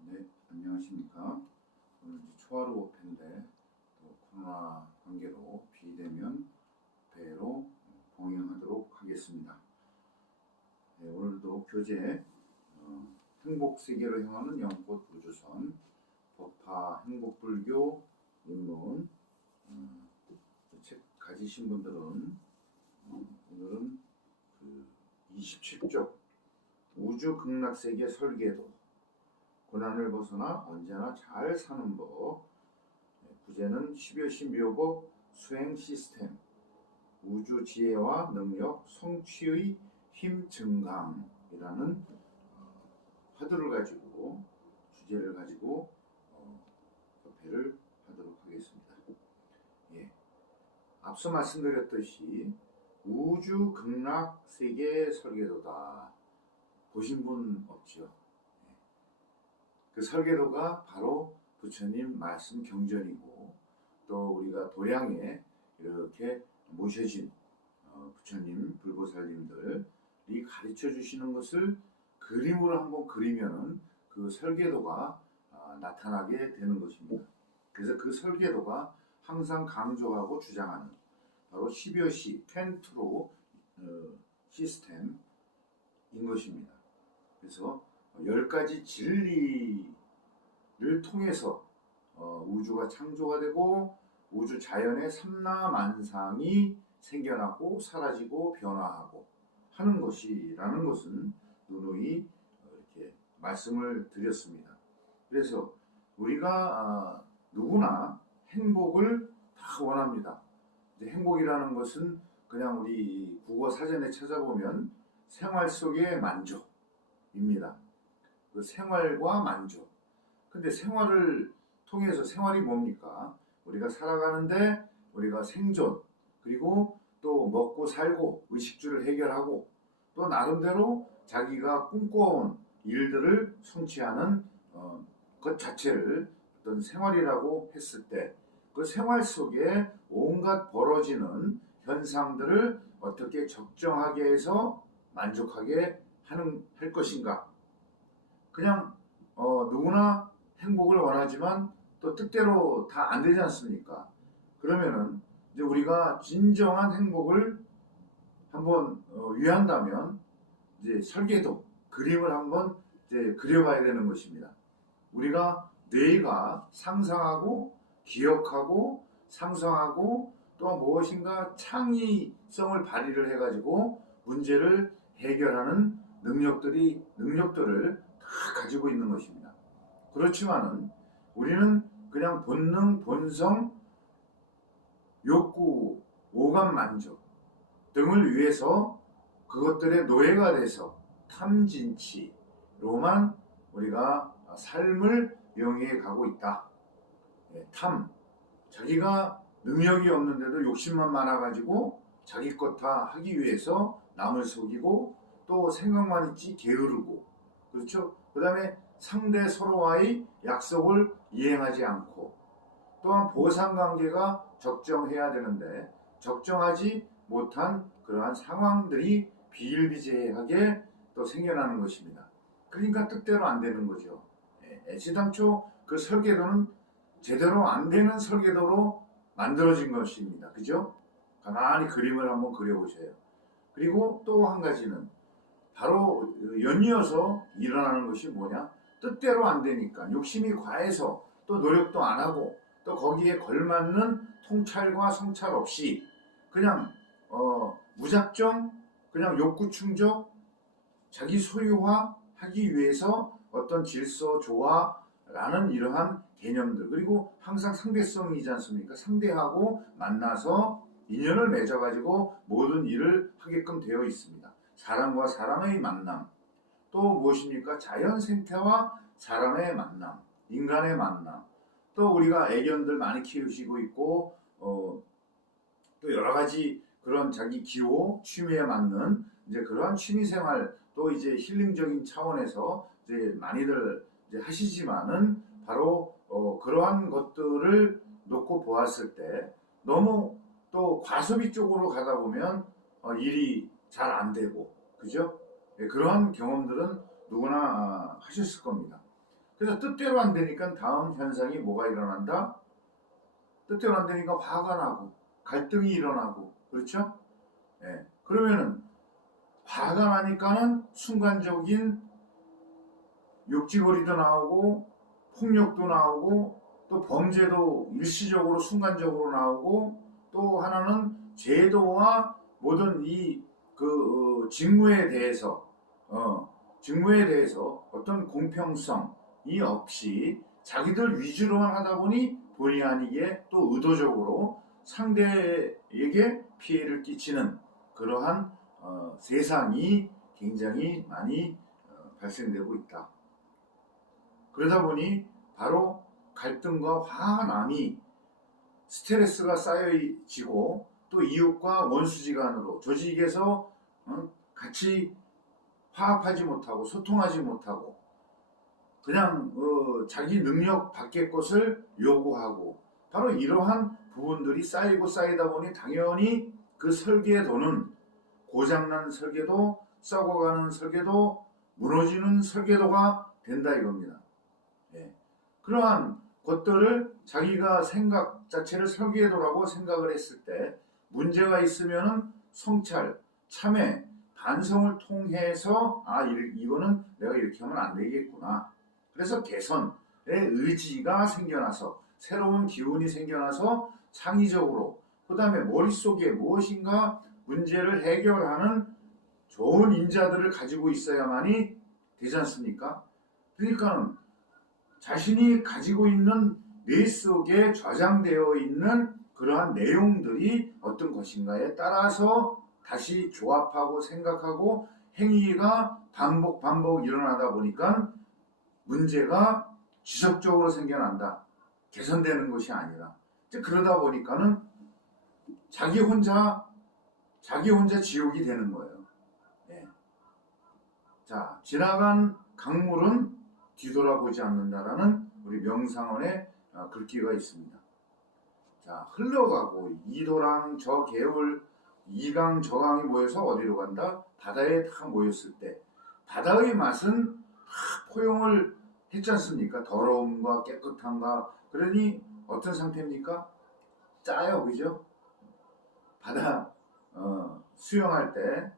네, 안녕하십니까. 오늘 초하루 오페인데 또 코로나 관계로 비대면 배로 봉행하도록 하겠습니다. 네, 오늘도 교재 행복 세계로 향하는 연꽃 우주선 법화 행복불교 입문 책 가지신 분들은 오늘은 그 27쪽 우주극락세계 설계도 고난을 벗어나 언제나 잘 사는 법. 부제는 12여시 묘법 수행 시스템 우주 지혜와 능력 성취의 힘 증강이라는 화두를 가지고 주제를 가지고 협회를 하도록 하겠습니다. 예. 앞서 말씀드렸듯이 우주 극락 세계 설계도다. 보신 분 없죠? 그 설계도가 바로 부처님 말씀 경전이고, 또 우리가 도량에 이렇게 모셔진 부처님 불보살님들이 가르쳐 주시는 것을 그림으로 한번 그리면은 그 설계도가 나타나게 되는 것입니다. 그래서 그 설계도가 항상 강조하고 주장하는 바로 10여시 텐트로 시스템인 것입니다. 그래서 10가지 진리를 통해서 우주가 창조가 되고 우주 자연의 삼라만상이 생겨나고 사라지고 변화하고 하는 것이라는 것은 누누이 이렇게 말씀을 드렸습니다. 그래서 우리가 누구나 행복을 다 원합니다. 이제 행복이라는 것은 그냥 우리 국어 사전에 찾아보면 생활 속의 만족입니다. 그 생활과 만족. 근데 생활을 통해서 생활이 뭡니까? 우리가 살아가는데 우리가 생존, 그리고 또 먹고 살고 의식주를 해결하고 또 나름대로 자기가 꿈꿔온 일들을 성취하는 것 자체를 어떤 생활이라고 했을 때 그 생활 속에 온갖 벌어지는 현상들을 어떻게 적정하게 해서 만족하게 할 것인가? 그냥 누구나 행복을 원하지만 또 뜻대로 다 안 되지 않습니까? 그러면은 이제 우리가 진정한 행복을 한번 위한다면 이제 설계도 그림을 한번 이제 그려봐야 되는 것입니다. 우리가 뇌가 상상하고 기억하고 상상하고 또 무엇인가 창의성을 발휘를 해가지고 문제를 해결하는 능력들을 다 가지고 있는 것입니다. 그렇지만은 우리는 그냥 본능, 본성, 욕구, 오감 만족 등을 위해서 그것들의 노예가 돼서 탐진치로만 우리가 삶을 영위해 가고 있다. 탐, 자기가 능력이 없는데도 욕심만 많아가지고 자기 것 다 하기 위해서 남을 속이고 또 생각만 있지 게으르고, 그렇죠? 그 다음에 상대 서로와의 약속을 이행하지 않고, 또한 보상관계가 적정해야 되는데 적정하지 못한 그러한 상황들이 비일비재하게 또 생겨나는 것입니다. 그러니까 뜻대로 안 되는 거죠. 애시당초 그 설계도는 제대로 안 되는 설계도로 만들어진 것입니다. 그죠? 가만히 그림을 한번 그려보세요. 그리고 또 한 가지는 바로 연이어서 일어나는 것이 뭐냐? 뜻대로 안 되니까 욕심이 과해서 또 노력도 안 하고 또 거기에 걸맞는 통찰과 성찰 없이 그냥 무작정 그냥 욕구 충족, 자기 소유화하기 위해서 어떤 질서 조화라는 이러한 개념들, 그리고 항상 상대성이지 않습니까? 상대하고 만나서 인연을 맺어가지고 모든 일을 하게끔 되어 있습니다. 사람과 사람의 만남, 또 무엇입니까? 자연 생태와 사람의 만남, 인간의 만남, 또 우리가 애견들 많이 키우시고 있고 또 여러 가지 그런 자기 기호, 취미에 맞는 이제 그러한 취미 생활 또 이제 힐링적인 차원에서 이제 많이들 이제 하시지만은 바로 그러한 것들을 놓고 보았을 때 너무 또 과소비 쪽으로 가다 보면 일이 잘 안 되고 그죠? 예, 그러한 경험들은 누구나 하셨을 겁니다. 그래서 뜻대로 안 되니까 다음 현상이 뭐가 일어난다? 뜻대로 안 되니까 화가 나고 갈등이 일어나고 그렇죠? 예. 그러면은 화가 나니까는 순간적인 욕지거리도 나오고 폭력도 나오고 또 범죄도 일시적으로 순간적으로 나오고 또 하나는 제도와 모든 이 직무에 대해서 직무에 대해서 어떤 공평성이 없이 자기들 위주로만 하다 보니 본의 아니게 또 의도적으로 상대에게 피해를 끼치는 그러한 세상이 굉장히 많이 발생되고 있다. 그러다 보니 바로 갈등과 화남이 스트레스가 쌓여지고 또 이웃과 원수지간으로 조직에서 같이 화합하지 못하고 소통하지 못하고 그냥 자기 능력 밖의 것을 요구하고 바로 이러한 부분들이 쌓이고 쌓이다 보니 당연히 그 설계도는 고장난 설계도, 썩어가는 설계도, 무너지는 설계도가 된다 이겁니다. 예. 그러한 것들을 자기가 생각 자체를 설계도라고 생각을 했을 때 문제가 있으면은 성찰, 참회, 반성을 통해서 이거는 내가 이렇게 하면 안 되겠구나. 그래서 개선의 의지가 생겨나서 새로운 기운이 생겨나서 창의적으로 그 다음에 머릿속에 무엇인가 문제를 해결하는 좋은 인자들을 가지고 있어야만이 되지 않습니까? 그러니까 자신이 가지고 있는 뇌 속에 저장되어 있는 그러한 내용들이 어떤 것인가에 따라서 다시 조합하고 생각하고 행위가 반복 일어나다 보니까 문제가 지속적으로 생겨난다. 개선되는 것이 아니라 그러다 보니까는 자기 혼자 지옥이 되는 거예요. 네. 자, 지나간 강물은 뒤돌아보지 않는다라는 우리 명상원의 글귀가 있습니다. 자, 흘러가고 이도랑 저 개울 이강 저강이 모여서 어디로 간다? 바다에 다 모였을 때 바다의 맛은 다 포용을 했지 않습니까? 더러움과 깨끗함과 그러니 어떤 상태입니까? 짜요, 그죠? 바다 수영할 때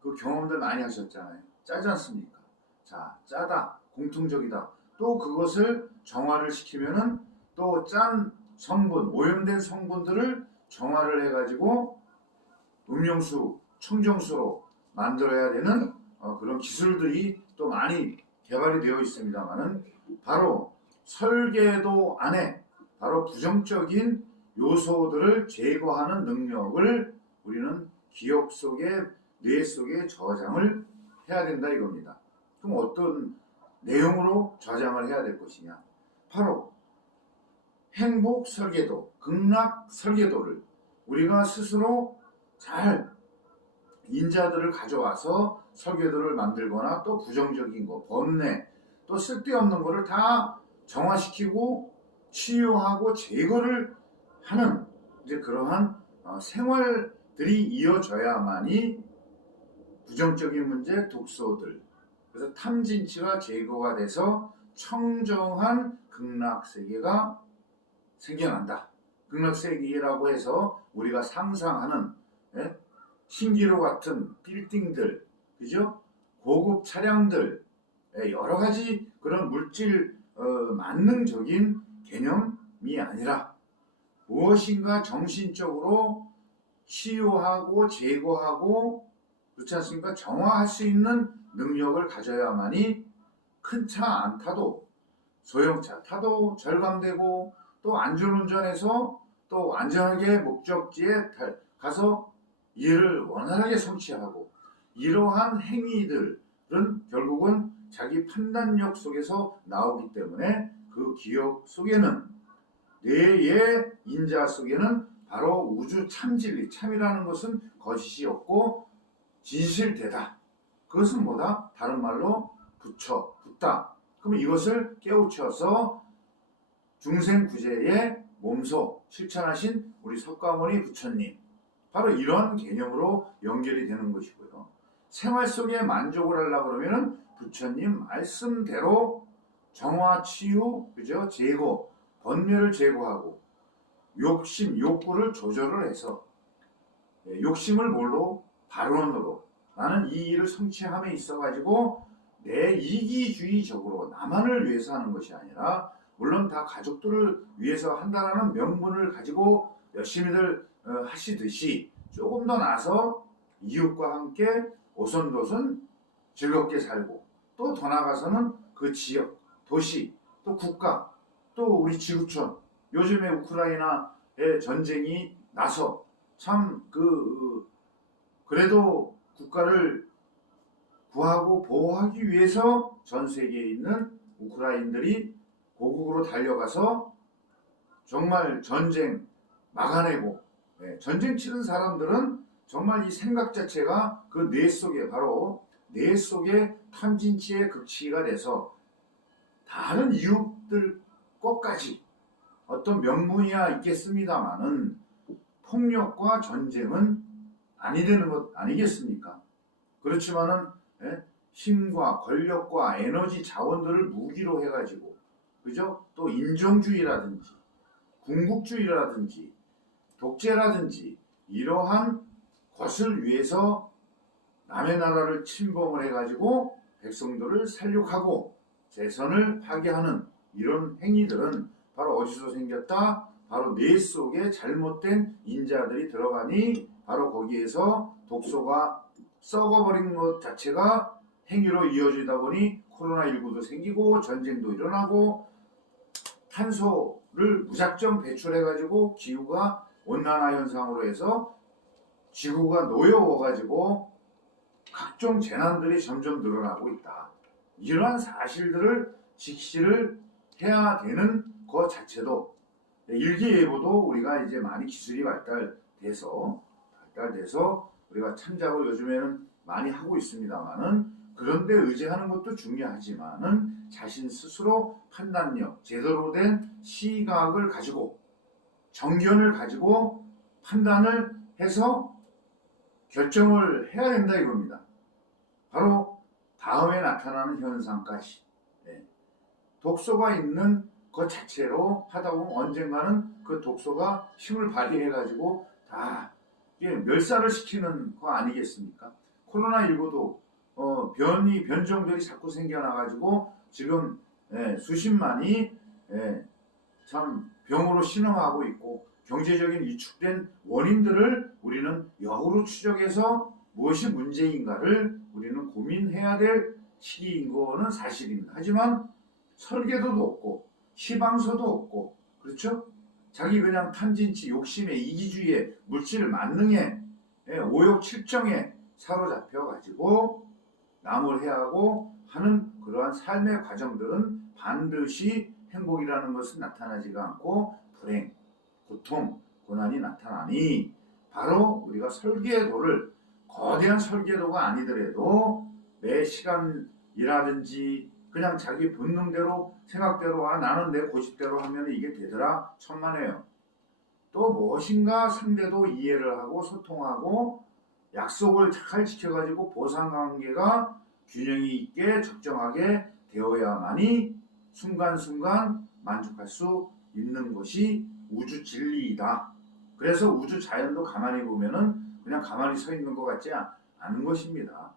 그 경험들 많이 하셨잖아요. 짜지 않습니까? 자, 짜다, 공통적이다. 또 그것을 정화를 시키면은 또 짠 성분, 오염된 성분들을 정화를 해가지고 음용수, 청정수로 만들어야 되는 그런 기술들이 또 많이 개발이 되어 있습니다만은 바로 설계도 안에 바로 부정적인 요소들을 제거하는 능력을 우리는 기억 속에 뇌 속에 저장을 해야 된다 이겁니다. 그럼 어떤 내용으로 저장을 해야 될 것이냐? 바로 행복 설계도, 극락 설계도를 우리가 스스로 잘 인자들을 가져와서 설계도를 만들거나 또 부정적인 거, 번뇌, 또 쓸데없는 거를 다 정화시키고 치유하고 제거를 하는 이제 그러한 생활들이 이어져야만이 부정적인 문제, 독소들, 그래서 탐진치가 제거가 돼서 청정한 극락세계가 생겨난다. 극락세계라고 해서 우리가 상상하는 신기루 같은 빌딩들, 그죠? 고급 차량들, 여러 가지 그런 물질 만능적인 개념이 아니라 무엇인가 정신적으로 치유하고 제거하고 그렇지 않습니까? 정화할 수 있는 능력을 가져야만이 큰 차 안 타도 소형차 타도 절감되고 또 안전운전해서 또 안전하게 목적지에 가서 일을 원활하게 성취하고 이러한 행위들은 결국은 자기 판단력 속에서 나오기 때문에 그 기억 속에는, 뇌의 인자 속에는 바로 우주 참진리, 참이라는 것은 거짓이 없고 진실되다. 그것은 뭐다? 다른 말로 부처, 붓다. 그럼 이것을 깨우쳐서 중생구제의 몸소 실천하신 우리 석가모니 부처님, 바로 이런 개념으로 연결이 되는 것이고요. 생활 속에 만족을 하려고 그러면 부처님 말씀대로 정화, 치유, 그죠? 제거, 번뇌를 제거하고 욕심, 욕구를 조절을 해서 욕심을 뭘로? 발언으로 나는 이 일을 성취함에 있어가지고 내 이기주의적으로 나만을 위해서 하는 것이 아니라, 물론 다 가족들을 위해서 한다라는 명분을 가지고 열심히들 하시듯이 조금 더 나서 이웃과 함께 오손도손 즐겁게 살고, 또 더 나아가서는 그 지역, 도시, 또 국가, 또 우리 지구촌, 요즘에 우크라이나의 전쟁이 나서 참 그래도 국가를 구하고 보호하기 위해서 전 세계에 있는 우크라이나인들이 고국으로 달려가서 정말 전쟁 막아내고, 전쟁 치른 사람들은 정말 이 생각 자체가 그 뇌 속에, 바로 뇌 속에 탐진치의 극치가 돼서 다른 이웃들 것까지 어떤 명분이야 있겠습니다만은 폭력과 전쟁은 아니 되는 것 아니겠습니까? 그렇지만은 힘과 권력과 에너지 자원들을 무기로 해가지고, 그죠? 또 인종주의라든지 궁극주의라든지 독재라든지 이러한 것을 위해서 남의 나라를 침범을 해가지고 백성들을 살육하고 재선을 파괴하는 이런 행위들은 바로 어디서 생겼다? 바로 뇌 속에 잘못된 인자들이 들어가니 바로 거기에서 독소가 썩어버린 것 자체가 행위로 이어지다 보니 코로나19도 생기고 전쟁도 일어나고 탄소를 무작정 배출해가지고 기후가 온난화 현상으로 해서 지구가 노여워가지고 각종 재난들이 점점 늘어나고 있다. 이러한 사실들을 직시를 해야 되는 것 자체도, 일기예보도 우리가 이제 많이 기술이 발달돼서 우리가 참작을 요즘에는 많이 하고 있습니다만은, 그런데 의지하는 것도 중요하지만은 자신 스스로 판단력, 제대로 된 시각을 가지고 정견을 가지고 판단을 해서 결정을 해야 된다 이겁니다. 바로 다음에 나타나는 현상까지 독소가 있는 것 자체로 하다 보면 언젠가는 그 독소가 힘을 발휘해가지고 다 멸살을 시키는 거 아니겠습니까? 코로나19도 변종들이 자꾸 생겨나가지고 지금 수십만이 참 병으로 신음하고 있고, 경제적인 위축된 원인들을 우리는 역으로 추적해서 무엇이 문제인가를 우리는 고민해야 될 시기인 거는 사실입니다. 하지만 설계도도 없고 희망서도 없고, 그렇죠? 자기 그냥 탐진치, 욕심에, 이기주의에, 물질 만능에, 오욕 칠정에 사로잡혀가지고 남을 해하고 하는 그러한 삶의 과정들은 반드시 행복이라는 것은 나타나지가 않고 불행, 고통, 고난이 나타나니, 바로 우리가 설계도를, 거대한 설계도가 아니더라도 매 시간이라든지 그냥 자기 본능대로 생각대로 나는 내 고집대로 하면 이게 되더라 천만에요. 또 무엇인가 상대도 이해를 하고 소통하고 약속을 잘 지켜가지고 보상관계가 균형이 있게 적정하게 되어야만이 순간순간 만족할 수 있는 것이 우주 진리이다. 그래서 우주 자연도 가만히 보면은 그냥 가만히 서 있는 것 같지 않은 것입니다.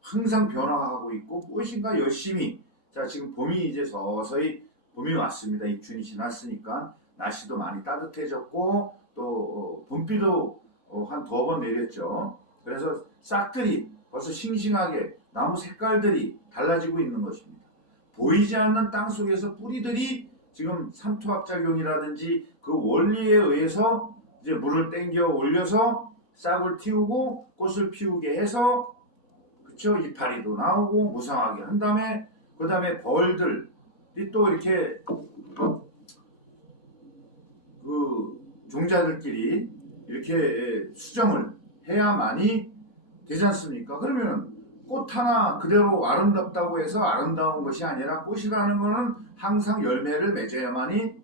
항상 변화하고 있고 무엇인가 열심히, 자 지금 봄이 이제 서서히 봄이 왔습니다. 입춘이 지났으니까 날씨도 많이 따뜻해졌고 또 봄비도 한 2번 내렸죠. 그래서 싹들이 벌써 싱싱하게 나무 색깔들이 달라지고 있는 것입니다. 보이지 않는 땅 속에서 뿌리들이 지금 삼투압작용이라든지 그 원리에 의해서 이제 물을 땡겨 올려서 싹을 틔우고 꽃을 피우게 해서, 그쵸? 이파리도 나오고 무성하게 한 다음에 그 다음에 벌들, 또 이렇게 그 종자들끼리 이렇게 수정을 해야만이 되지 않습니까? 그러면 꽃 하나 그대로 아름답다고 해서 아름다운 것이 아니라 꽃이라는 것은 항상 열매를 맺어야만이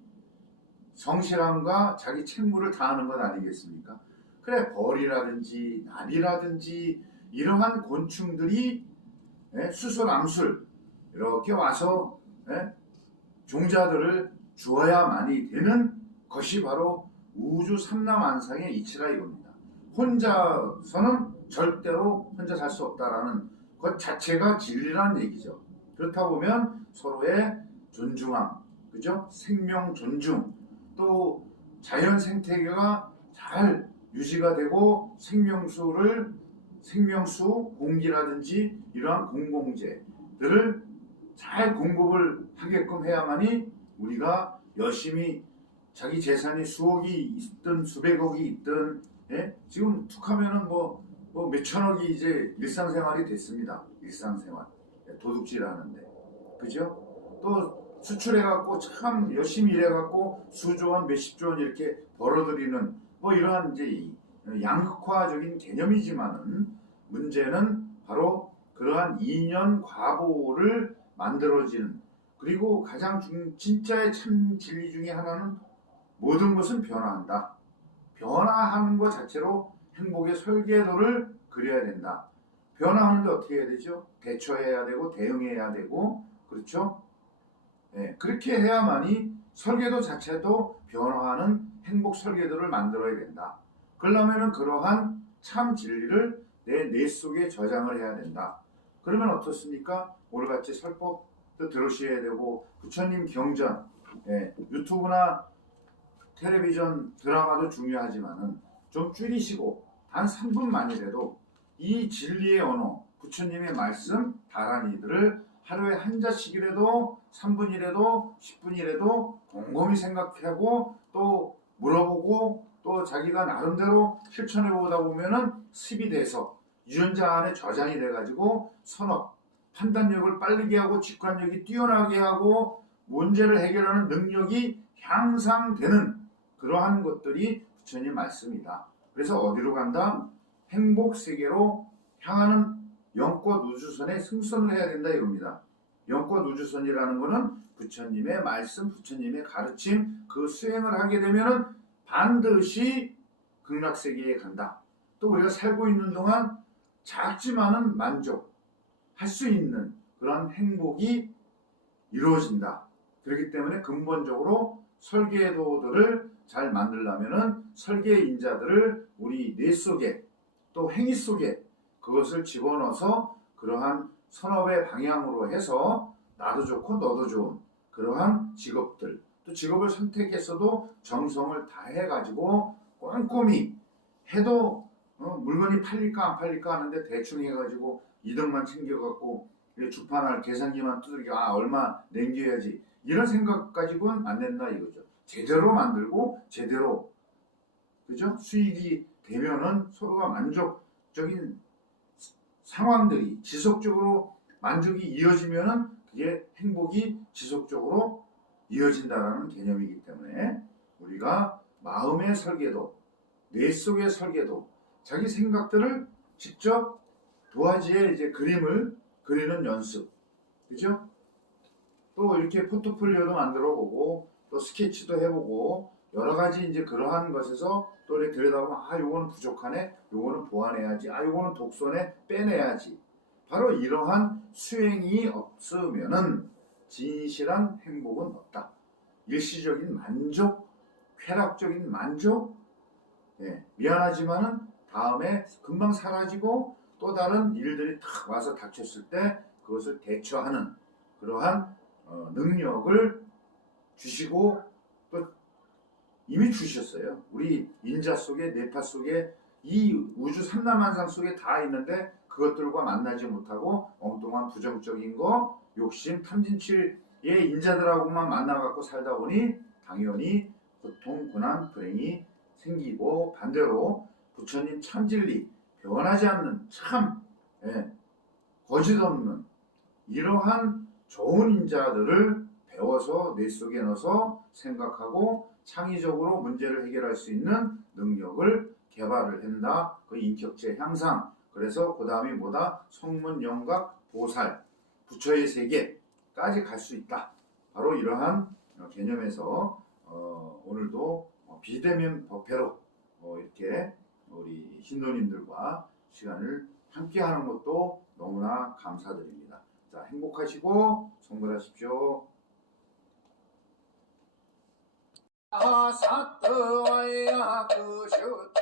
성실함과 자기 책무를 다하는 것 아니겠습니까? 그래, 벌이라든지 나비라든지 이러한 곤충들이 수술암술 이렇게 와서 종자들을 주어야만이 되는 것이 바로 우주 삼라만상의 이치라 이겁니다. 혼자서는 절대로 혼자 살 수 없다라는 것 자체가 진리라는 얘기죠. 그렇다 보면 서로의 존중함, 그죠? 생명 존중, 또 자연 생태계가 잘 유지가 되고 생명수, 공기라든지 이러한 공공재들을 잘 공급을 하게끔 해야만이 우리가 열심히 자기 재산이 수억이 있든 수백억이 있든 지금 툭하면은 뭐 몇천억이 이제 일상생활이 됐습니다. 일상생활 도둑질 하는데 그죠? 또 수출해갖고 참 열심히 일해갖고 수조원 몇십조 원 이렇게 벌어들이는 뭐 이러한 이제 양극화적인 개념이지만은 문제는 바로 그러한 이년 과보를 만들어지는 그리고 가장 진짜의 참 진리 중에 하나는 모든 것은 변화한다. 변화하는 것 자체로 행복의 설계도를 그려야 된다. 변화하는데 어떻게 해야 되죠? 대처해야 되고 대응해야 되고 그렇죠? 그렇게 해야만이 설계도 자체도 변화하는 행복 설계도를 만들어야 된다. 그러려면 그러한 참 진리를 내 속에 저장을 해야 된다. 그러면 어떻습니까? 오늘같이 설법도 들으셔야 되고 부처님 경전, 유튜브나 텔레비전 드라마도 중요하지만은 좀 줄이시고 단 3분만이라도 이 진리의 언어, 부처님의 말씀, 다란이들을 하루에 한 자씩이라도 3분이라도 10분이라도 곰곰이 생각하고 또 물어보고 또 자기가 나름대로 실천해 보다 보면은 습이 돼서 유전자 안에 저장이 돼가지고 선업, 판단력을 빠르게 하고 직관력이 뛰어나게 하고 문제를 해결하는 능력이 향상되는 그러한 것들이 부처님 말씀이다. 그래서 어디로 간다? 행복 세계로 향하는 영꽃 우주선에 승선을 해야 된다 이겁니다. 영꽃 우주선이라는 것은 부처님의 말씀, 부처님의 가르침 그 수행을 하게 되면 반드시 극락세계에 간다. 또 우리가 살고 있는 동안 작지만은 만족할 수 있는 그런 행복이 이루어진다. 그렇기 때문에 근본적으로 설계도들을 잘 만들려면은 설계인자들을 우리 뇌 속에 또 행위 속에 그것을 집어넣어서 그러한 선업의 방향으로 해서 나도 좋고 너도 좋은 그러한 직업들 또 직업을 선택했어도 정성을 다해가지고 꼼꼼히 해도 물건이 팔릴까 안 팔릴까 하는데 대충 해가지고 이득만 챙겨갖고 주판할 계산기만 두들겨 얼마 남겨야지 이런 생각 가지고는 안 된다 이거죠. 제대로 만들고 제대로 그죠? 수익이 되면은 서로가 만족적인 상황들이 지속적으로 만족이 이어지면은 그게 행복이 지속적으로 이어진다라는 개념이기 때문에 우리가 마음의 설계도, 뇌 속의 설계도, 자기 생각들을 직접 도화지에 이제 그림을 그리는 연습, 그죠? 또 이렇게 포트폴리오도 만들어 보고 또 스케치도 해보고 여러 가지 이제 그러한 것에서 또 이렇게 들여다보면 요거는 부족하네, 요거는 보완해야지, 요거는 독선에 빼내야지. 바로 이러한 수행이 없으면은 진실한 행복은 없다. 일시적인 만족, 쾌락적인 만족, 미안하지만은 다음에 금방 사라지고 또 다른 일들이 탁 와서 닥쳤을 때 그것을 대처하는 그러한 능력을 주시고 또 이미 주셨어요. 우리 인자 속에 뇌파 속에 이 우주 삼라만상 속에 다 있는데 그것들과 만나지 못하고 엉뚱한 부정적인 거 욕심 탐진치의 인자들하고만 만나갖고 살다 보니 당연히 고통 고난 불행이 생기고 반대로 부처님 참진리 변하지 않는 참 거짓 없는 이러한 좋은 인자들을 배워서 뇌 속에 넣어서 생각하고 창의적으로 문제를 해결할 수 있는 능력을 개발을 한다. 그 인격체 향상. 그래서 그 다음이 뭐다? 성문, 영각, 보살, 부처의 세계까지 갈 수 있다. 바로 이러한 개념에서 오늘도 비대면 법회로 이렇게 우리 신도님들과 시간을 함께 하는 것도 너무나 감사드립니다. 자, 행복하시고 성불하십시오. 아사트와야 그쇼